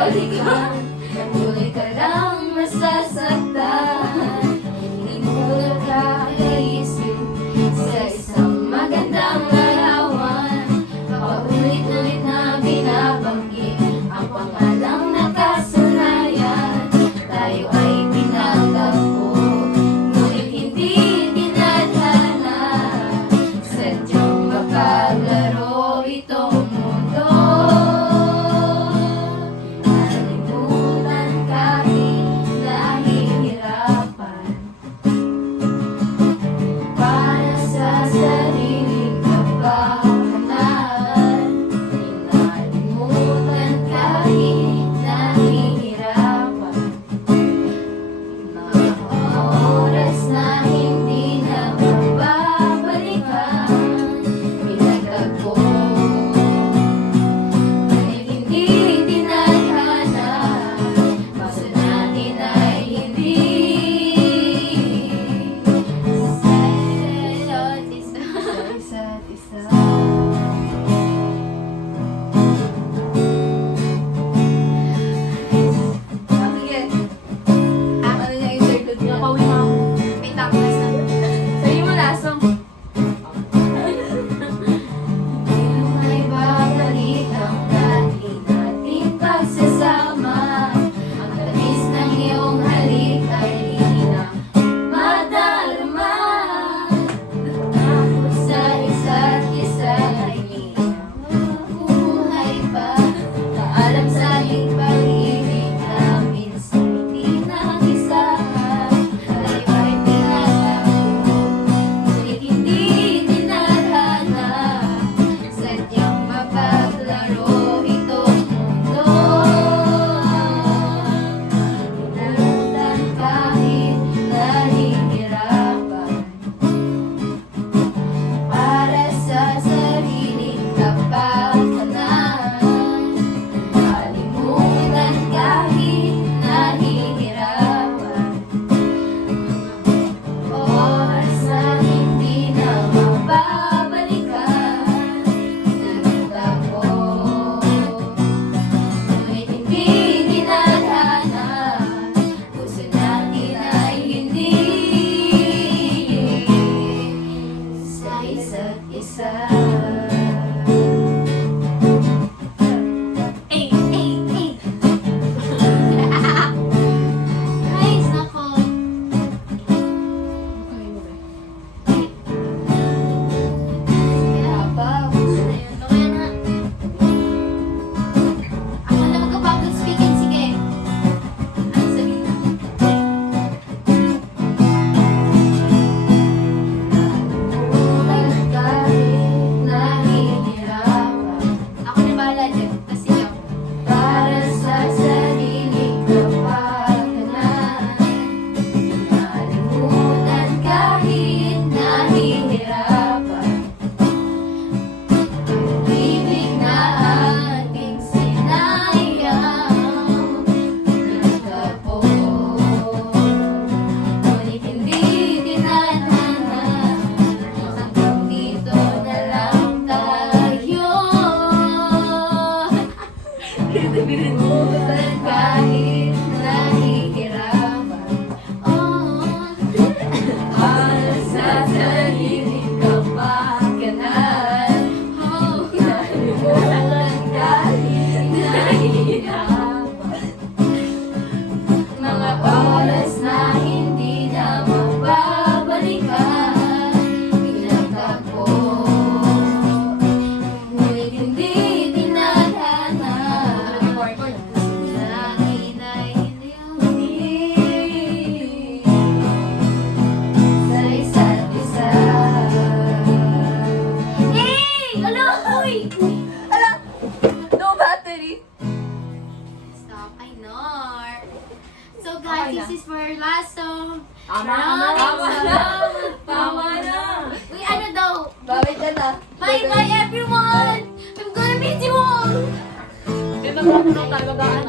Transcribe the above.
balikan. Tuloy ka lang masasaktan. Hindi mo nakakaisip sa isang magandang larawan. Paulit-ulit na binabanggit ang pangalang nakasanayan. Tayo ay pinagtagpo, ngunit hindi tinadhana. Sadyang makaglaro itong mundo. Nalimutan kahit nahihirapan. Para sa sariling kapakanan. Nalimutan kahit nahihirapan. Mga oras na hindi na mababalikan. Pinagtagpo, ngunit hindi tinadhana. Basta natin ay hindi sa isa't isa. Sige. Ano niya interlude niya? Pauwi mo ako. May tapos na. Sabi mo lasong. Hindi mo may babalik ang dati nating pagsasama. Ang tamis ng iyong halik ay di na madarama. Ako sa isa't isa ay di na mabuhay pa. Paalam sa aking pag-ibig na minsan hindi nakisahan. Tayo ay pinagtagpo, ngunit hindi tinadhana. Sadyang mapaglaro itong mundo. Nalimutan kahit nahihirapan. Para sa sariling kapakanan. Nalimutan kahit nahihirapan. Oras na hindi na mababalikan. Nagtagpo, ngunit hindi tinadhana. Puso natin ay hindi sa isa't isa. Ay, ay, ay. Guys, nako. Kaya ba? Gusto na yun. Okay na. Ako na magka-public speaking. Sige. Ano sabihin mo? Kahit nahihirapan. Ako na bahala dyan. Kasi ikaw. Para sa sariling kapakanan. Nalimutan kahit nahihirapan. Ibig na ating sinayang. Nagtagpo, ngunit hindi tinadhana. Hanggang dito na lang tayo. Nalimutan kahit nahihirapan. Para sa sariling kapakanan. Nalimutan kahit nahihirapan. Mga oras na hindi na mababalikan. Pinagtagpo, ngunit hindi tinadhana. Natin ay hindi sa isa't isa. Hey! Ano? Uy! Ala! No battery. Stop. I know. So guys, this is for our last song. Tama na. Tama na. Uy, ano daw? Bawit ka na. Bye bye everyone! I'm gonna miss you all! Ito na talaga.